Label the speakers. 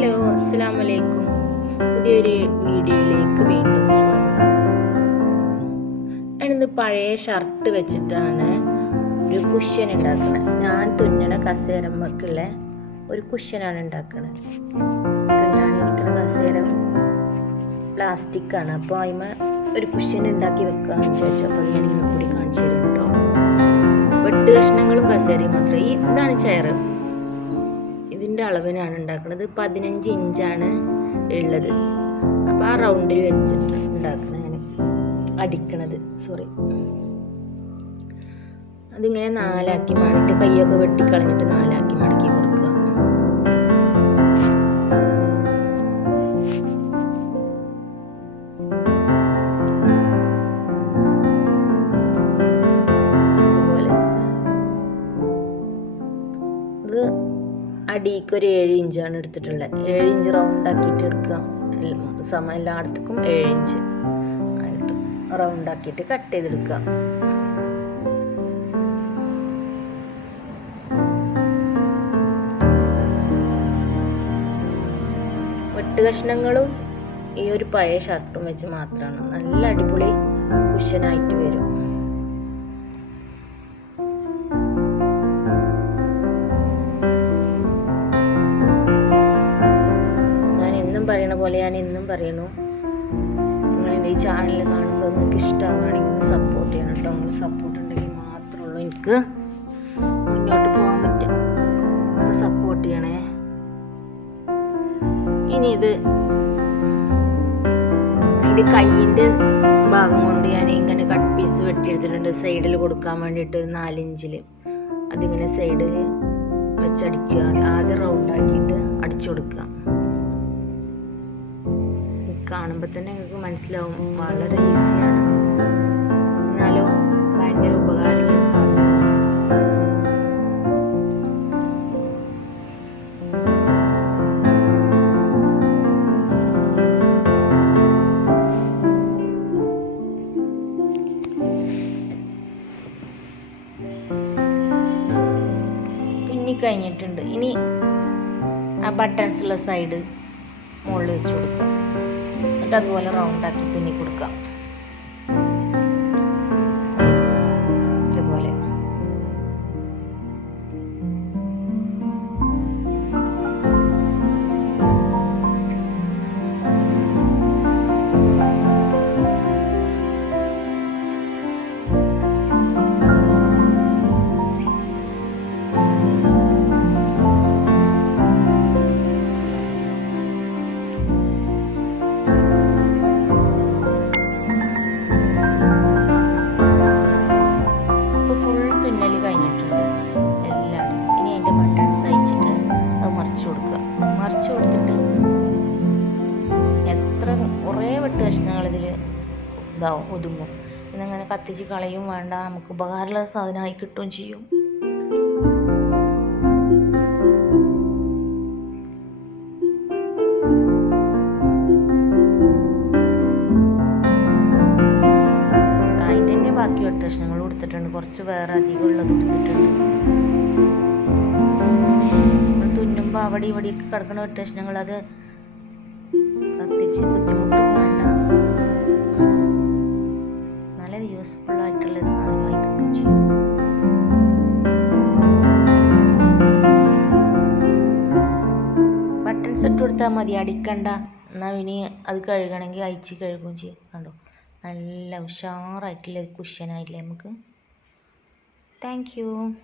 Speaker 1: Hello അസ്സാം വലൈക്കും പുതിയൊരു വീഡിയോയിലേക്ക് വീണ്ടും സ്വാഗതം. ഞാനിന്ന് പഴയ ഷർട്ട് വെച്ചിട്ടാണ് ഒരു കുഷ്യൻ ഉണ്ടാക്കുന്നത് ഞാൻ തുന്നണ കസേരമ്മക്കുള്ള ഒരു കുഷ്യനാണ് ഉണ്ടാക്കുന്നത് കസേര പ്ലാസ്റ്റിക് ആണ് അപ്പോൾ അതിമ ഒരു കുഷ്യൻ ഉണ്ടാക്കി വെക്കാമെന്ന് വിചാരിച്ചു. അപ്പോൾ ഞാൻ കൂടി കാണിച്ചു തരും കേട്ടോ വെട്ട് കഷ്ണങ്ങളും കസേരയും മാത്രമേ ഇതാണ് ഇതിന്റെ അളവിനാണ് ഉണ്ടാക്കുന്നത് പതിനഞ്ച് ഇഞ്ചാണ് ഉള്ളത്. അപ്പോൾ ആ റൗണ്ടിൽ വെച്ചിട്ട് ഉണ്ടാക്കണം ഞാൻ അടിക്കണത്. സോറി അതിങ്ങനെ നാലാക്കി മാറിയിട്ട് കൈയൊക്കെ വെട്ടിക്കളഞ്ഞിട്ട് നാലാക്കി അടിക്ക് ഒരു ഏഴ് ഇഞ്ചാണ് എടുത്തിട്ടുള്ളത്. ഏഴ് ഇഞ്ച് റൗണ്ട് ആക്കിയിട്ട് എടുക്കുക. സമയം എല്ലായിടത്തേക്കും ഏഴ് ഇഞ്ച്. ആയിട്ട് റൗണ്ട് ആക്കിയിട്ട് കട്ട് ചെയ്തെടുക്കുക. വെട്ട് കഷ്ണങ്ങളും ഈ ഒരു പഴയ ഷർട്ടും വെച്ച് മാത്രമാണ്. നല്ല അടിപൊളി കുഷനായിട്ട് വരും. പോലെ ഞാൻ എന്നും പറയണു നിങ്ങൾ എന്റെ ഈ ചാനൽ കാണുമ്പോൾ നിങ്ങൾക്ക് ഇഷ്ടമാണെങ്കിൽ ഒന്ന് സപ്പോർട്ട് ചെയ്യണം കേട്ടോ. നിങ്ങൾ സപ്പോർട്ട് ഉണ്ടെങ്കിൽ മാത്രമേ ഉള്ളൂ. എനിക്ക് മുന്നോട്ട് പോകാൻ പറ്റും. ഒന്ന് സപ്പോർട്ട് ചെയ്യണേ. ഇനി ഇത് അതിന്റെ കയ്യിന്റെ ഭാഗം കൊണ്ട് ഞാൻ ഇങ്ങനെ കട്ട് പീസ് വെട്ടിയെടുത്തിട്ടുണ്ട്. സൈഡിൽ കൊടുക്കാൻ വേണ്ടിയിട്ട് നാലിഞ്ചിൽ അതിങ്ങനെ സൈഡിൽ വെച്ചടിക്കുക. ആദ്യം റൗണ്ട് ആക്കിയിട്ട് അടിച്ചു കൊടുക്കുക. കാണുമ്പോൾ തന്നെ നിങ്ങൾക്ക് മനസ്സിലാവും വളരെ ഈസിയാണ്. എന്നാലും ഭയങ്കര ഉപകാരമുള്ള സാധനം. കഴിഞ്ഞിട്ടുണ്ട് ഇനി ആ ബട്ടൺസ് ഉള്ള സൈഡ് മുകളിൽ വെച്ച് കൊടുക്കുക എന്നിട്ട് അതുപോലെ റൗണ്ട് ആക്കി തുന്നി കൊടുക്കാം തുന്നൽ കഴിഞ്ഞിട്ടുണ്ട്. എല്ലാം ഇനി അതിന്റെ ബട്ടൺസ് അയച്ചിട്ട് അത് മറിച്ച് കൊടുക്കുക. മറിച്ച് കൊടുത്തിട്ട് എത്ര കുറേ വെട്ട് കഷ്ണങ്ങൾ ഇതിൽ ഇതാവും ഒതുങ്ങും. ഇതങ്ങനെ കത്തിച്ച് കളയും വേണ്ട നമുക്ക് ഉപകാരമുള്ള സാധനമായി കിട്ടുകയും ചെയ്യും. കഷ്ണങ്ങൾ കൊടുത്തിട്ടുണ്ട്. കുറച്ച് വേറെ അധികം ഉള്ളത് കൊടുത്തിട്ടുണ്ട്. നമ്മൾ തുന്നുമ്പോൾ അവിടെ ഇവിടെയൊക്കെ കിടക്കുന്ന കഷ്ണങ്ങൾ. അത് കത്തിച്ച് ബുദ്ധിമുട്ടും വേണ്ട. നല്ല യൂസ്ഫുൾ ആയിട്ടുള്ള സാധനമായി കിട്ടുകയും ചെയ്യും. ബട്ടൺസ് ഇട്ട് കൊടുത്താൽ മതി. അടിക്കണ്ട. എന്നാൽ ഇനി അത് കഴുകണമെങ്കിൽ അയച്ച് കഴുകുകയും ചെയ്യും. കണ്ടോ? നല്ല ഉഷാറായിട്ടുള്ള കുഷ്യനായില്ലേ നമുക്ക്? Thank you.